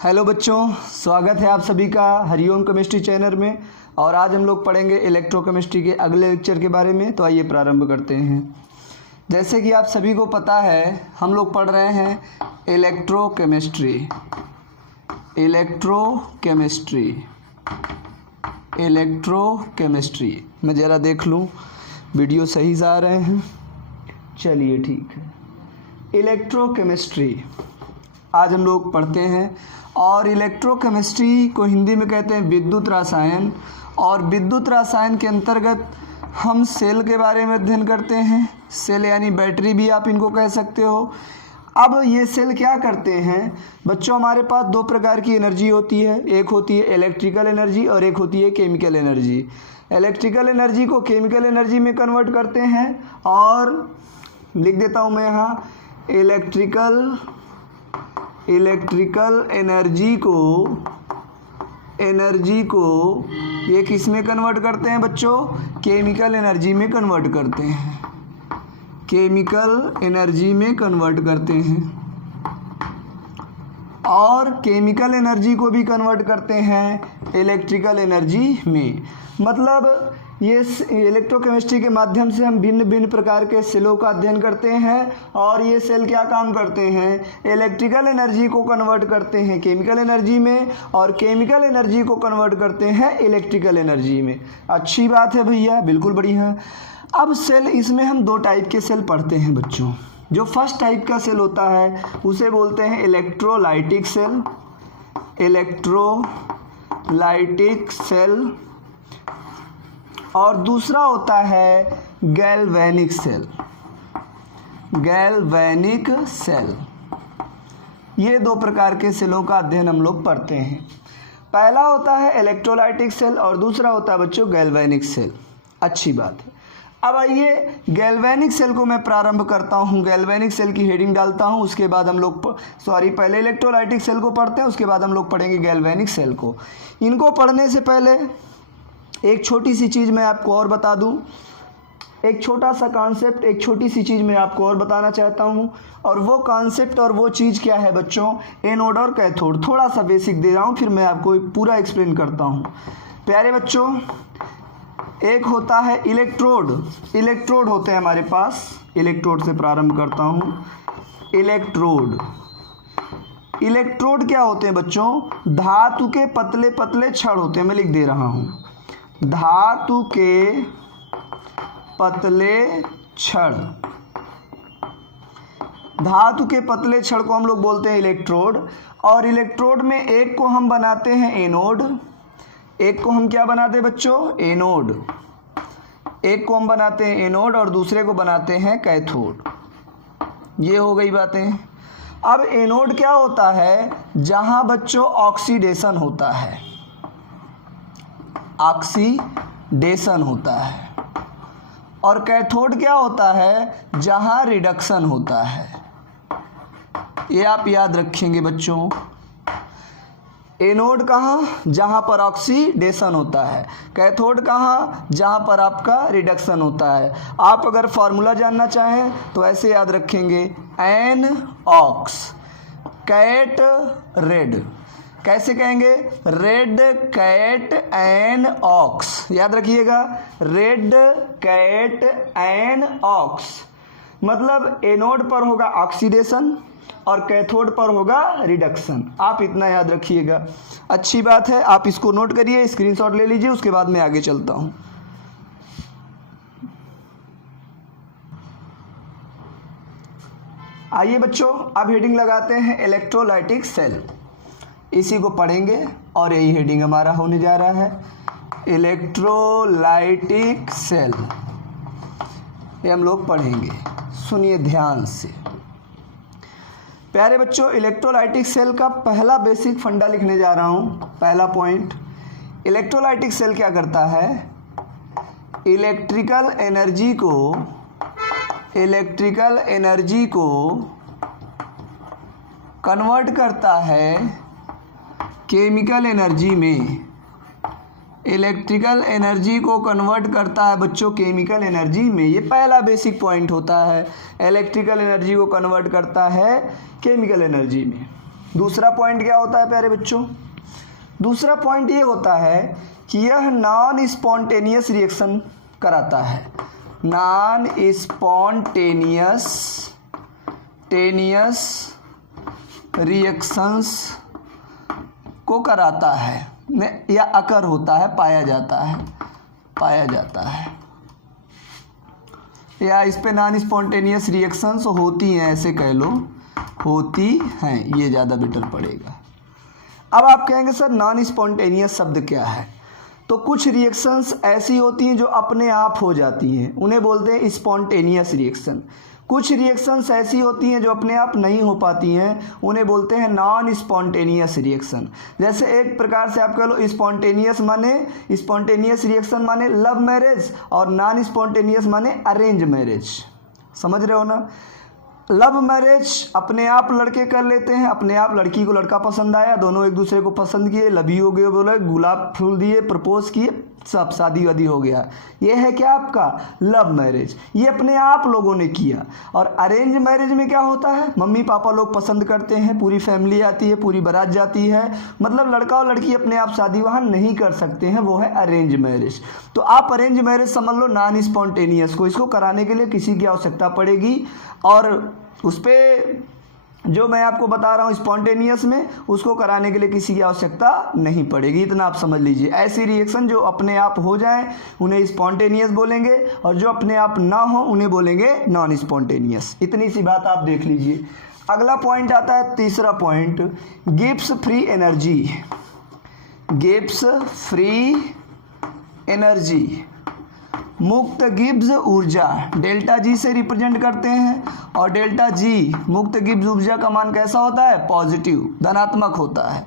Hello बच्चों, स्वागत है आप सभी का हरिओम केमिस्ट्री चैनल में। और आज हम लोग पढ़ेंगे इलेक्ट्रोकेमिस्ट्री के अगले लेक्चर के बारे में। तो आइए प्रारंभ करते हैं। जैसे कि आप सभी को पता है, हम लोग पढ़ रहे हैं इलेक्ट्रोकेमिस्ट्री। मैं ज़रा देख लूँ वीडियो सही से आ रहे हैं। चलिए ठीक है। इलेक्ट्रोकेमिस्ट्री आज हम लोग पढ़ते हैं। और इलेक्ट्रोकेमिस्ट्री को हिंदी में कहते हैं विद्युत रसायन। और विद्युत रसायन के अंतर्गत हम सेल के बारे में अध्ययन करते हैं। सेल यानी बैटरी भी आप इनको कह सकते हो। अब ये सेल क्या करते हैं बच्चों? हमारे पास दो प्रकार की एनर्जी होती है। एक होती है इलेक्ट्रिकल एनर्जी और एक होती है केमिकल एनर्जी। इलेक्ट्रिकल एनर्जी को केमिकल एनर्जी में कन्वर्ट करते हैं। और लिख देता हूँ मैं यहाँ, इलेक्ट्रिकल एनर्जी को ये किस में कन्वर्ट करते हैं बच्चों? केमिकल एनर्जी में कन्वर्ट करते हैं। और केमिकल एनर्जी को भी कन्वर्ट करते हैं इलेक्ट्रिकल एनर्जी में। मतलब ये इलेक्ट्रोकेमिस्ट्री के माध्यम से हम भिन्न भिन्न प्रकार के सेलों का अध्ययन करते हैं। और ये सेल क्या काम करते हैं? इलेक्ट्रिकल एनर्जी को कन्वर्ट करते हैं केमिकल एनर्जी में, और केमिकल एनर्जी को कन्वर्ट करते हैं इलेक्ट्रिकल एनर्जी में। अच्छी बात है भैया, बिल्कुल बढ़िया। अब सेल, इसमें हम दो टाइप के सेल पढ़ते हैं बच्चों। जो फर्स्ट टाइप का सेल होता है उसे बोलते हैं इलेक्ट्रोलाइटिक सेल। और दूसरा होता है गैल्वेनिक सेल। ये दो प्रकार के सेलों का अध्ययन हम लोग पढ़ते हैं। पहला होता है इलेक्ट्रोलाइटिक सेल और दूसरा होता है बच्चों गैल्वेनिक सेल। अच्छी बात है। अब आइए गैल्वेनिक सेल को मैं प्रारंभ करता हूँ। गैल्वेनिक सेल की हेडिंग डालता हूँ। उसके बाद हम लोग पहले इलेक्ट्रोलाइटिक सेल को पढ़ते हैं, उसके बाद हम लोग पढ़ेंगे गैल्वेनिक सेल को। इनको पढ़ने से पहले एक छोटी सी चीज़ मैं आपको और बता दूं। एक छोटा सा कॉन्सेप्ट, एक छोटी सी चीज़ मैं आपको और बताना चाहता हूं। और वो कॉन्सेप्ट और वो चीज़ क्या है बच्चों? एनोड और कैथोड। थोड़ा सा बेसिक दे रहा हूं, फिर मैं आपको पूरा एक्सप्लेन करता हूं। प्यारे बच्चों, एक होता है इलेक्ट्रोड होते हैं हमारे पास। इलेक्ट्रोड से प्रारंभ करता हूं। इलेक्ट्रोड क्या होते हैं बच्चों? धातु के पतले पतले छड़ होते हैं। मैं लिख दे रहा हूं, धातु के पतले छड़। धातु के पतले छड़ को हम लोग बोलते हैं इलेक्ट्रोड। और इलेक्ट्रोड में एक को हम बनाते हैं एनोड, एक को हम क्या बनाते हैं बच्चों? एनोड। एक को हम बनाते हैं एनोड और दूसरे को बनाते हैं कैथोड। ये हो गई बातें। अब एनोड क्या होता है? जहां बच्चों ऑक्सीडेशन होता है। और कैथोड क्या होता है? जहां रिडक्शन होता है। ये आप याद रखेंगे बच्चों। एनोड कहाँ? जहां पर ऑक्सीडेशन होता है। कैथोड कहाँ? जहां पर आपका रिडक्शन होता है। आप अगर फॉर्मूला जानना चाहें तो ऐसे याद रखेंगे, एन ऑक्स कैट रेड। कैसे कहेंगे? Red cat an ox. याद रखिएगा, रेड कैट एन ऑक्स। मतलब एनोड पर होगा ऑक्सीडेशन और कैथोड पर होगा रिडक्शन। आप इतना याद रखिएगा। अच्छी बात है, आप इसको नोट करिए, स्क्रीनशॉट ले लीजिए। उसके बाद मैं आगे चलता हूँ। आइए बच्चों, अब हेडिंग लगाते हैं इलेक्ट्रोलाइटिक सेल। इसी को पढ़ेंगे और यही हेडिंग हमारा होने जा रहा है, इलेक्ट्रोलाइटिक सेल। ये हम लोग पढ़ेंगे, सुनिए ध्यान से। प्यारे बच्चों, इलेक्ट्रोलाइटिक सेल का पहला बेसिक फंडा लिखने जा रहा हूँ। पहला पॉइंट, इलेक्ट्रोलाइटिक सेल क्या करता है? इलेक्ट्रिकल एनर्जी को कन्वर्ट करता है केमिकल एनर्जी में। इलेक्ट्रिकल एनर्जी को कन्वर्ट करता है बच्चों केमिकल एनर्जी में। ये पहला बेसिक पॉइंट होता है, इलेक्ट्रिकल एनर्जी को कन्वर्ट करता है केमिकल एनर्जी में। दूसरा पॉइंट क्या होता है प्यारे बच्चों? दूसरा पॉइंट ये होता है कि यह नॉन स्पॉन्टेनियस रिएक्शन कराता है, नॉन स्पॉन्टेनियस रिएक्शंस को कराता है या अकर होता है, पाया जाता है या इस पे नॉन स्पॉन्टेनियस रिएक्शंस होती हैं, ऐसे कह लो, होती हैं, ये ज़्यादा बेटर पड़ेगा। अब आप कहेंगे सर नॉन स्पॉन्टेनियस शब्द क्या है? तो कुछ रिएक्शंस ऐसी होती हैं जो अपने आप हो जाती हैं, उन्हें बोलते हैं स्पॉन्टेनियस रिएक्शन। कुछ रिएक्शंस ऐसी होती हैं जो अपने आप नहीं हो पाती हैं, उन्हें बोलते हैं नॉन स्पॉन्टेनियस रिएक्शन। जैसे एक प्रकार से आप कह लो स्पॉन्टेनियस रिएक्शन माने लव मैरिज और नॉन स्पॉन्टेनियस माने अरेंज मैरिज। समझ रहे हो ना? लव मैरिज अपने आप लड़के कर लेते हैं, अपने आप लड़की को लड़का पसंद आया, दोनों एक दूसरे को पसंद किए, लव यू हो गए, बोले गुलाब फूल दिए, प्रपोज किए, सब शादी वादी हो गया। ये है क्या आपका लव मैरिज, ये अपने आप लोगों ने किया। और अरेंज मैरिज में क्या होता है? मम्मी पापा लोग पसंद करते हैं, पूरी फैमिली आती है, पूरी बारात जाती है, मतलब लड़का और लड़की अपने आप शादी वहाँ नहीं कर सकते हैं, वो है अरेंज मैरिज। तो आप अरेंज मैरिज समझ लो नॉन स्पॉन्टेनियस को, इसको कराने के लिए किसी की आवश्यकता पड़ेगी और उस पर जो मैं आपको बता रहा हूँ स्पॉन्टेनियस में, उसको कराने के लिए किसी की आवश्यकता नहीं पड़ेगी। इतना आप समझ लीजिए। ऐसी रिएक्शन जो अपने आप हो जाएं उन्हें स्पॉन्टेनियस बोलेंगे और जो अपने आप ना हो उन्हें बोलेंगे नॉन स्पॉन्टेनियस। इतनी सी बात आप देख लीजिए। अगला पॉइंट आता है तीसरा point, Gibbs free energy. Gibbs free energy, मुक्त गिब्स ऊर्जा, डेल्टा जी से रिप्रेजेंट करते हैं और डेल्टा जी मुक्त गिब्स ऊर्जा का मान कैसा होता है? पॉजिटिव, धनात्मक होता है।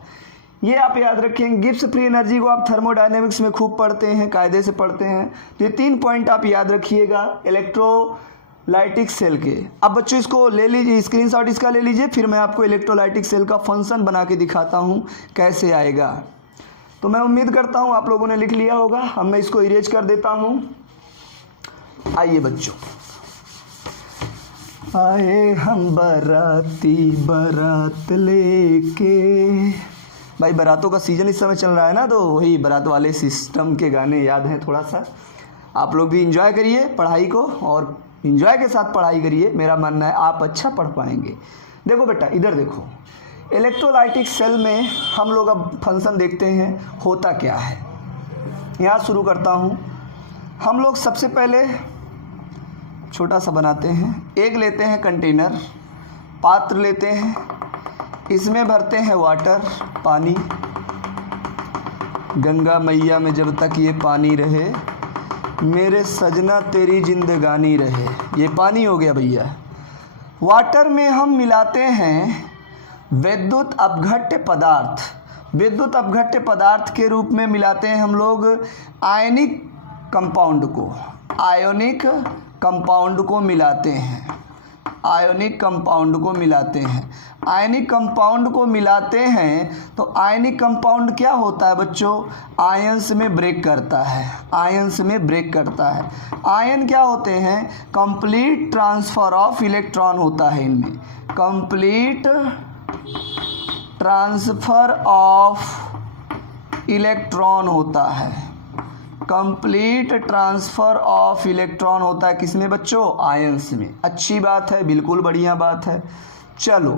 ये आप याद रखेंगे। गिब्स फ्री एनर्जी को आप थर्मोडायनेमिक्स में खूब पढ़ते हैं, कायदे से पढ़ते हैं। तो ये 3 पॉइंट आप याद रखिएगा इलेक्ट्रोलाइटिक सेल के। अब बच्चों इसको ले लीजिए, स्क्रीनशॉट इसका ले लीजिए, फिर मैं आपको इलेक्ट्रोलाइटिक सेल का फंक्शन बना के दिखाता हूँ कैसे आएगा। तो मैं उम्मीद करता हूँ आप लोगों ने लिख लिया होगा। अब मैं इसको इरेज कर देता हूँ। आइए बच्चों, आए हम बाराती बारात लेके। भाई बारातों का सीजन इस समय चल रहा है ना, तो वही बारात वाले सिस्टम के गाने याद हैं थोड़ा सा। आप लोग भी इंजॉय करिए पढ़ाई को और इंजॉय के साथ पढ़ाई करिए। मेरा मानना है आप अच्छा पढ़ पाएंगे। देखो बेटा, इधर देखो, इलेक्ट्रोलाइटिक सेल में हम लोग अब फंक्शन देखते हैं होता क्या है। यहाँ शुरू करता हूँ। हम लोग सबसे पहले छोटा सा बनाते हैं, एक लेते हैं कंटेनर, पात्र लेते हैं, इसमें भरते हैं वाटर, पानी। गंगा मैया में जब तक ये पानी रहे, मेरे सजना तेरी जिंदगानी रहे। ये पानी हो गया भैया। वाटर में हम मिलाते हैं विद्युत अपघट्य पदार्थ। विद्युत अपघट्य पदार्थ के रूप में मिलाते हैं हम लोग आयनिक कंपाउंड को। आयोनिक कंपाउंड को मिलाते हैं। आयोनिक कंपाउंड को मिलाते हैं। आयनिक कंपाउंड को मिलाते हैं तो आयनिक कंपाउंड क्या होता है बच्चों? आयंस में ब्रेक करता है। आयंस में ब्रेक करता है। आयन क्या होते हैं? कंप्लीट ट्रांसफ़र ऑफ इलेक्ट्रॉन होता है इनमें। कंप्लीट ट्रांसफ़र ऑफ इलेक्ट्रॉन होता है। कंप्लीट ट्रांसफ़र ऑफ इलेक्ट्रॉन होता है किसमें बच्चों? आयंस में। अच्छी बात है, बिल्कुल बढ़िया बात है। चलो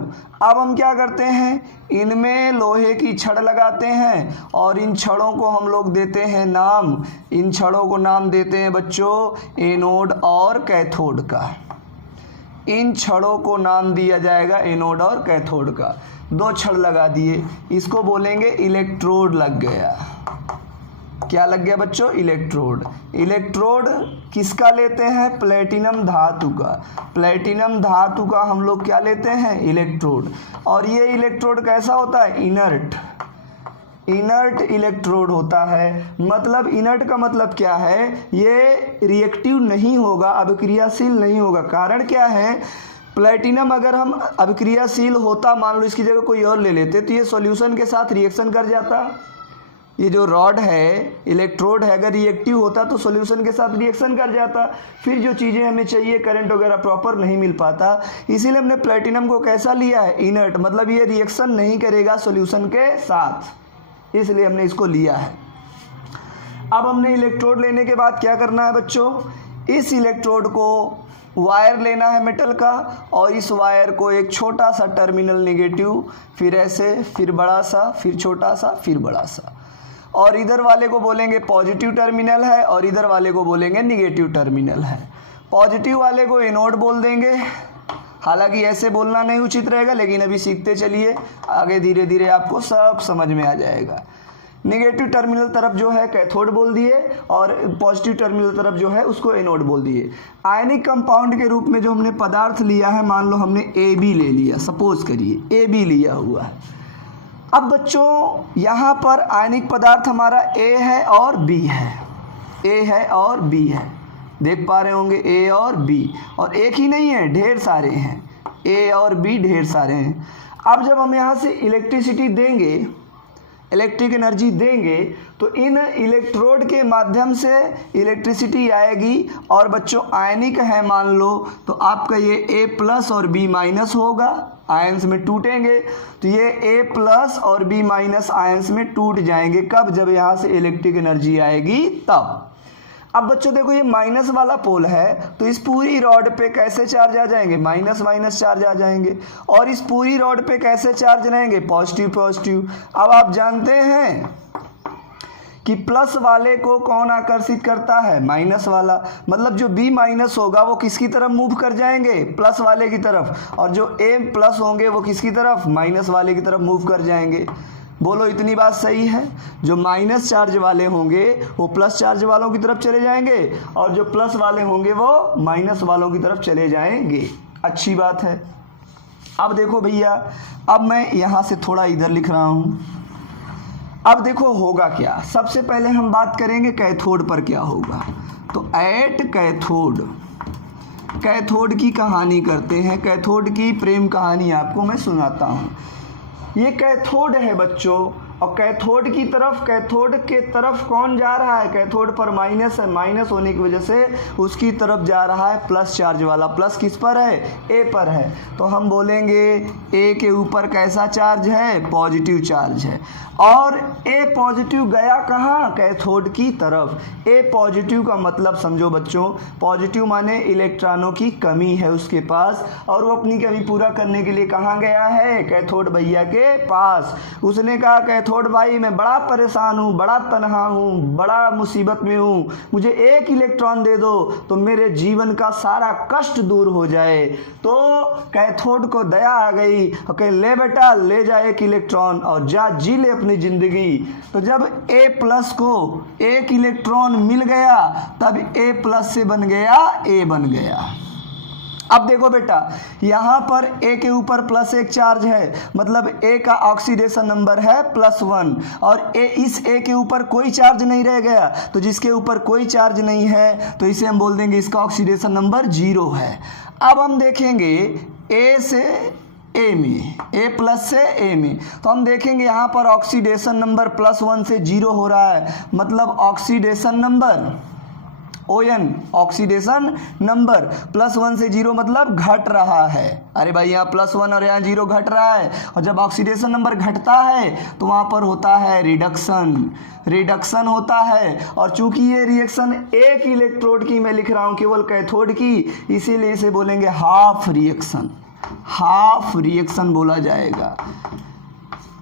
अब हम क्या करते हैं, इनमें लोहे की छड़ लगाते हैं और इन छड़ों को हम लोग देते हैं नाम। इन छड़ों को नाम देते हैं बच्चों एनोड और कैथोड का। इन छड़ों को नाम दिया जाएगा एनोड और कैथोड का। 2 छड़ लगा दिए, इसको बोलेंगे इलेक्ट्रोड लग गया। क्या लग गया बच्चों? इलेक्ट्रोड। इलेक्ट्रोड किसका लेते हैं? प्लेटिनम धातु का। प्लेटिनम धातु का हम लोग क्या लेते हैं? इलेक्ट्रोड। और ये इलेक्ट्रोड कैसा होता है? इनर्ट। इनर्ट इलेक्ट्रोड होता है। मतलब इनर्ट का मतलब क्या है? ये रिएक्टिव नहीं होगा, अभिक्रियाशील नहीं होगा। कारण क्या है? प्लेटिनम अगर हम अभिक्रियाशील होता, मान लो इसकी जगह कोई और ले लेते, तो ये सॉल्यूशन के साथ रिएक्शन कर जाता। ये जो रॉड है, इलेक्ट्रोड है, अगर रिएक्टिव होता तो सॉल्यूशन के साथ रिएक्शन कर जाता, फिर जो चीज़ें हमें चाहिए करंट वगैरह प्रॉपर नहीं मिल पाता। इसीलिए हमने प्लेटिनम को कैसा लिया है, इनर्ट, मतलब ये रिएक्शन नहीं करेगा सॉल्यूशन के साथ, इसलिए हमने इसको लिया है। अब हमने इलेक्ट्रोड लेने के बाद क्या करना है बच्चों, इस इलेक्ट्रोड को वायर लेना है मेटल का, और इस वायर को एक छोटा सा टर्मिनल नेगेटिव, फिर ऐसे, फिर बड़ा सा, फिर छोटा सा, फिर बड़ा सा, और इधर वाले को बोलेंगे पॉजिटिव टर्मिनल है और इधर वाले को बोलेंगे निगेटिव टर्मिनल है। पॉजिटिव वाले को एनोड बोल देंगे, हालांकि ऐसे बोलना नहीं उचित रहेगा, लेकिन अभी सीखते चलिए, आगे धीरे धीरे आपको सब समझ में आ जाएगा। नेगेटिव टर्मिनल तरफ जो है कैथोड बोल दिए, और पॉजिटिव टर्मिनल तरफ जो है उसको एनोड बोल दिए। आयनिक कंपाउंड के रूप में जो हमने पदार्थ लिया है, मान लो हमने AB ले लिया, सपोज करिए AB लिया हुआ है। अब बच्चों यहाँ पर आयनिक पदार्थ हमारा A है और B है, A है और B है, देख पा रहे होंगे A और B, और एक ही नहीं है, ढेर सारे हैं, A और B ढेर सारे हैं। अब जब हम यहाँ से इलेक्ट्रिसिटी देंगे, इलेक्ट्रिक एनर्जी देंगे, तो इन इलेक्ट्रोड के माध्यम से इलेक्ट्रिसिटी आएगी, और बच्चों आयनिक है मान लो, तो आपका ये A+ और B- होगा, आयंस में टूटेंगे, तो ये A+ और B- आयंस में टूट जाएंगे। कब? जब यहाँ से इलेक्ट्रिक एनर्जी आएगी तब। अब बच्चों देखो ये माइनस वाला पोल है, तो इस पूरी रॉड पे कैसे चार्ज आ जाएंगे, माइनस माइनस चार्ज आ जाएंगे, और इस पूरी रॉड पे कैसे चार्ज रहेंगे, पॉजिटिव पॉजिटिव। अब आप जानते हैं कि प्लस वाले को कौन आकर्षित करता है, माइनस वाला, मतलब जो B- होगा वो किसकी तरफ मूव कर जाएंगे, प्लस वाले की तरफ, और जो A+ होंगे वो किसकी तरफ, माइनस वाले की तरफ मूव कर जाएंगे। बोलो इतनी बात सही है? जो माइनस चार्ज वाले होंगे वो प्लस चार्ज वालों की तरफ चले जाएंगे, और जो प्लस वाले होंगे वो माइनस वालों की तरफ चले जाएंगे। अच्छी बात है। अब देखो भैया, अब मैं यहाँ से थोड़ा इधर लिख रहा हूँ। अब देखो होगा क्या, सबसे पहले हम बात करेंगे कैथोड पर क्या होगा। तो एट कैथोड, कैथोड की कहानी करते हैं, कैथोड की प्रेम कहानी आपको मैं सुनाता हूँ। ये कैथोड है बच्चों, और कैथोड की तरफ, कैथोड के तरफ कौन जा रहा है, कैथोड पर माइनस है, माइनस होने की वजह से उसकी तरफ जा रहा है प्लस चार्ज वाला। प्लस किस पर है, ए पर है, तो हम बोलेंगे ए के ऊपर कैसा चार्ज है, पॉजिटिव चार्ज है। और ए पॉजिटिव गया कहाँ, कैथोड की तरफ। ए पॉजिटिव का मतलब समझो बच्चों, पॉजिटिव माने इलेक्ट्रॉनों की कमी है उसके पास, और वो अपनी कमी पूरा करने के लिए कहाँ गया है, कैथोड भैया के पास। उसने कहा कैथोड भाई मैं बड़ा परेशान हूँ, बड़ा तनहा हूँ, बड़ा मुसीबत में हूँ, मुझे एक इलेक्ट्रॉन दे दो तो मेरे जीवन का सारा कष्ट दूर हो जाए। तो कैथोड को दया आ गई, ओके ले बेटा ले जा एक इलेक्ट्रॉन और जा जी ले अपनी ज़िंदगी। तो जब A+ को एक इलेक्ट्रॉन मिल गया तब A+ से बन गया A बन गया। अब देखो बेटा, यहाँ पर A के ऊपर +1 चार्ज है, मतलब A का ऑक्सीडेशन नंबर है +1, और इस A के ऊपर कोई चार्ज नहीं रह गया, तो जिसके ऊपर कोई चार्ज नहीं है तो इसे हम बोल देंगे इसका ऑक्सीडेशन नंबर 0 है। अब हम देखेंगे A से A में, A+ से A में, तो हम देखेंगे यहाँ पर ऑक्सीडेशन नंबर +1 से 0 हो रहा है, मतलब oxidation number ON, oxidation number +1 से 0 मतलब घट रहा है। अरे भाई यहाँ +1 और यहाँ 0 घट रहा है, और जब ऑक्सीडेशन नंबर घटता है तो वहाँ पर होता है रिडक्शन, रिडक्शन होता है। और चूंकि ये रिएक्शन एक इलेक्ट्रोड की मैं लिख रहा हूँ, केवल कैथोड की, इसीलिए इसे बोलेंगे हाफ रिएक्शन, हाफ रिएक्शन बोला जाएगा।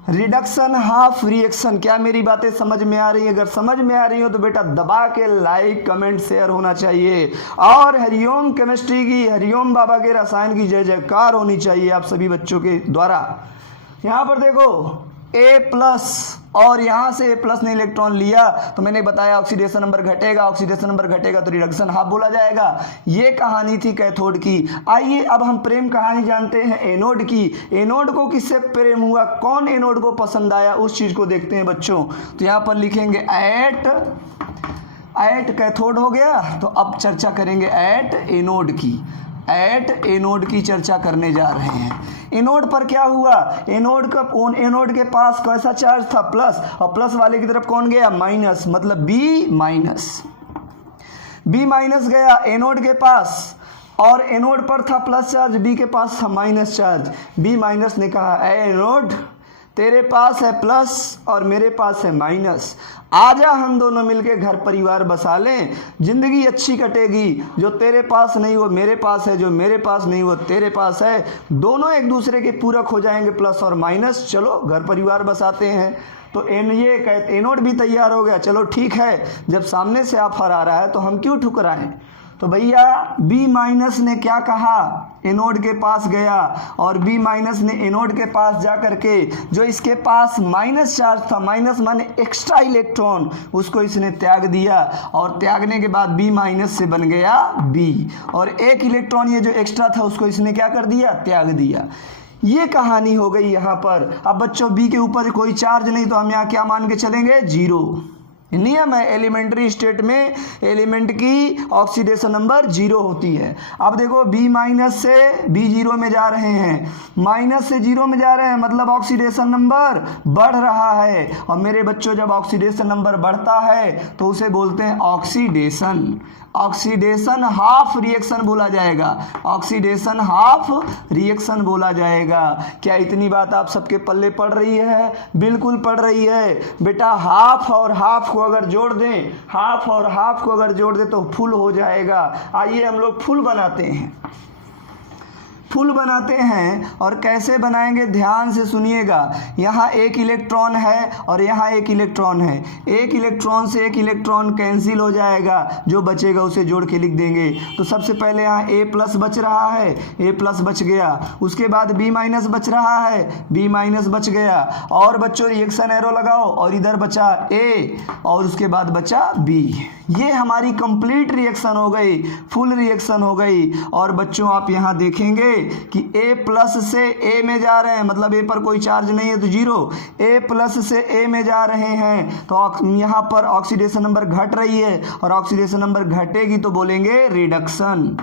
Reduction, half reaction. क्या मेरी बातें समझ में आ रही है? अगर समझ में आ रही हो तो बेटा दबा के लाइक कमेंट शेयर होना चाहिए, और हरिओम केमिस्ट्री की, हरिओम बाबा के रसायन की जय जयकार होनी चाहिए आप सभी बच्चों के द्वारा। यहाँ पर देखो A+ और यहाँ से A+ ने इलेक्ट्रॉन लिया तो मैंने बताया ऑक्सीडेशन नंबर घटेगा, ऑक्सीडेशन नंबर घटेगा तो रिडक्शन हाफ बोला जाएगा। ये कहानी थी कैथोड की। आइए अब हम प्रेम कहानी जानते हैं एनोड की। एनोड को किससे प्रेम हुआ, कौन एनोड को पसंद आया, उस चीज़ को देखते हैं बच्चों। तो यहाँ पर लिखेंगे एट कैथोड हो गया, तो अब चर्चा करेंगे एट एनोड की। एट एनोड की चर्चा करने जा रहे हैं। एनोड पर क्या हुआ, एनोड के पास कैसा चार्ज था, प्लस, और प्लस वाले की तरफ कौन गया, माइनस, मतलब बी माइनस गया एनोड के पास, और एनोड पर था प्लस चार्ज, बी के पास था माइनस चार्ज। बी माइनस ने कहा ए एनोड तेरे पास है प्लस और मेरे पास है माइनस, आजा हम दोनों मिलके घर परिवार बसा लें, जिंदगी अच्छी कटेगी, जो तेरे पास नहीं वो मेरे पास है, जो मेरे पास नहीं वो तेरे पास है, दोनों एक दूसरे के पूरक हो जाएंगे, प्लस और माइनस, चलो घर परिवार बसाते हैं। तो एनोड भी तैयार हो गया। चलो ठीक है, जब सामने से ऑफर आ रहा है तो हम क्यों ठुकराएं। तो भैया बी माइनस ने क्या कहा, एनोड के पास गया और बी माइनस ने एनोड के पास जा करके जो इसके पास माइनस चार्ज था, माइनस माने एक्स्ट्रा इलेक्ट्रॉन, उसको इसने त्याग दिया, और त्यागने के बाद बी माइनस से बन गया बी, और एक इलेक्ट्रॉन ये जो एक्स्ट्रा था उसको इसने क्या कर दिया, त्याग दिया। ये कहानी हो गई यहाँ पर। अब बच्चों बी के ऊपर कोई चार्ज नहीं, तो हम यहाँ क्या मान के चलेंगे, जीरो। नियम है एलिमेंट्री स्टेट में एलिमेंट की ऑक्सीडेशन नंबर 0 होती है। अब देखो बी माइनस से बी 0 में जा रहे हैं, माइनस से 0 में जा रहे हैं, मतलब ऑक्सीडेशन नंबर बढ़ रहा है। और मेरे बच्चों जब ऑक्सीडेशन नंबर बढ़ता है तो उसे बोलते हैं ऑक्सीडेशन। ऑक्सीडेशन हाफ रिएक्शन बोला जाएगा, ऑक्सीडेशन हाफ रिएक्शन बोला जाएगा। क्या इतनी बात आप सबके पल्ले पड़ रही है? बिल्कुल पड़ रही है बेटा। हाफ और हाफ को अगर जोड़ दें, हाफ और हाफ को अगर जोड़ दें तो फुल हो जाएगा। आइए हम लोग फुल बनाते हैं, फुल बनाते हैं। और कैसे बनाएंगे ध्यान से सुनिएगा। यहाँ एक इलेक्ट्रॉन है और यहाँ एक इलेक्ट्रॉन है, एक इलेक्ट्रॉन से एक इलेक्ट्रॉन कैंसिल हो जाएगा, जो बचेगा उसे जोड़ के लिख देंगे। तो सबसे पहले यहाँ ए प्लस बच रहा है, ए प्लस बच गया, उसके बाद बी माइनस बच रहा है, बी माइनस बच गया, और बच्चों रिएक्शन एरो लगाओ, और इधर बचा ए और उसके बाद बचा बी। ये हमारी कंप्लीट रिएक्शन हो गई, फुल रिएक्शन हो गई। और बच्चों आप यहाँ देखेंगे कि A प्लस से A में जा रहे हैं, मतलब A पर कोई चार्ज नहीं है तो 0, A प्लस से A में जा रहे हैं तो यहाँ पर ऑक्सीडेशन नंबर घट रही है, और ऑक्सीडेशन नंबर घटेगी तो बोलेंगे रिडक्शन।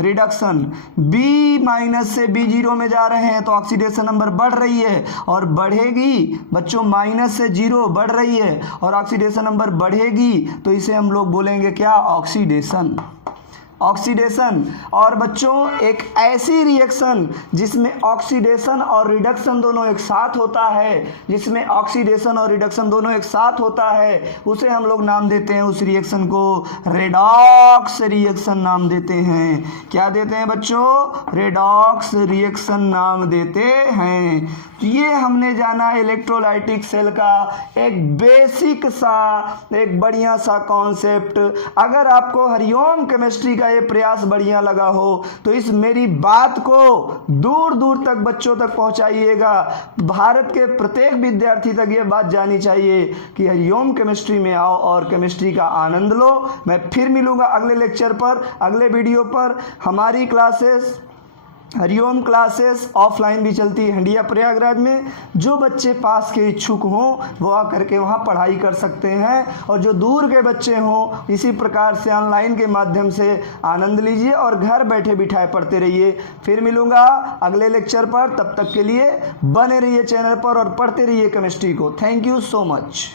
रिडक्शन B माइनस से B 0 में जा रहे हैं तो ऑक्सीडेशन नंबर बढ़ रही है और बढ़ेगी बच्चों, माइनस से 0 बढ़ रही है और ऑक्सीडेशन नंबर बढ़ेगी तो इसे हम लोग बोलेंगे क्या, ऑक्सीडेशन। ऑक्सीडेशन। और बच्चों एक ऐसी रिएक्शन जिसमें ऑक्सीडेशन और रिडक्शन दोनों एक साथ होता है, जिसमें ऑक्सीडेशन और रिडक्शन दोनों एक साथ होता है, उसे हम लोग नाम देते हैं, उस रिएक्शन को रेडॉक्स रिएक्शन नाम देते हैं। क्या देते हैं बच्चों, रेडॉक्स रिएक्शन नाम देते हैं। तो ये हमने जाना इलेक्ट्रोलाइटिक सेल का एक बेसिक सा, एक बढ़िया सा कॉन्सेप्ट। अगर आपको हरिओम केमिस्ट्री का ये प्रयास बढ़िया लगा हो तो इस मेरी बात को दूर दूर तक बच्चों तक पहुंचाइएगा। भारत के प्रत्येक विद्यार्थी तक ये बात जानी चाहिए कि हरिओम केमिस्ट्री में आओ और केमिस्ट्री का आनंद लो। मैं फिर मिलूंगा अगले लेक्चर पर, अगले वीडियो पर। हमारी क्लासेस, हरिओम क्लासेस ऑफलाइन भी चलती है हंडिया प्रयागराज में। जो बच्चे पास के इच्छुक हों वो आकर के वहाँ पढ़ाई कर सकते हैं, और जो दूर के बच्चे हों इसी प्रकार से ऑनलाइन के माध्यम से आनंद लीजिए और घर बैठे बिठाए पढ़ते रहिए। फिर मिलूंगा अगले लेक्चर पर, तब तक के लिए बने रहिए चैनल पर और पढ़ते रहिए केमिस्ट्री को। Thank you so much.